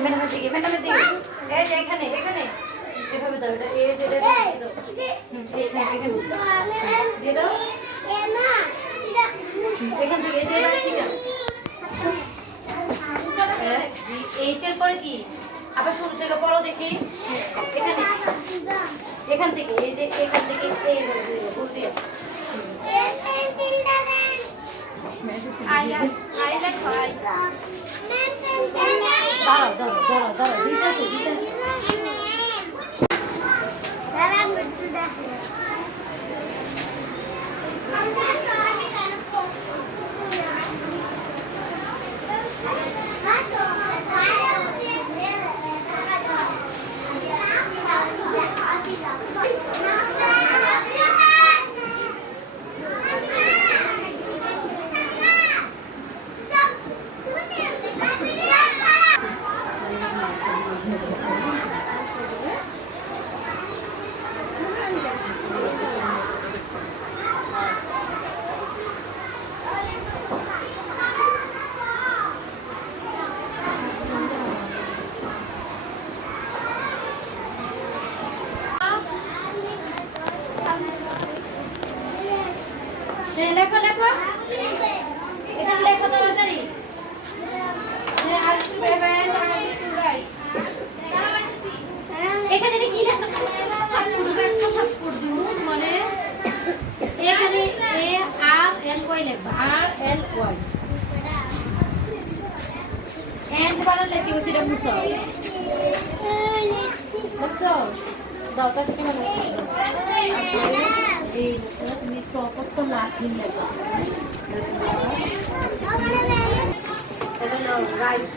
ম্যাডামের দিকে এই যে এখানে এভাবে দাও এটা এই যে এটা দাও এখানে দিয়ে দাও এখান থেকে এই যে এটা ঠিক আছে এইচ এর পরে কি আবার শুরু থেকে পড়ো দেখি এখান থেকে এই যে এখান থেকে এই বলতে দাঁড়াও দিতেছে লেখো এটা লেখো তাড়াতাড়ি এখানে কি লেখো মানে এখানে এ আর এল ওয়াই লেখো আর এল ওয়াই এন্ড বানালে কি ওটা মুছো বুঝছো দাও তো কি মানে এই তুমি কত লাঠি লেখো এটা নাও রাইট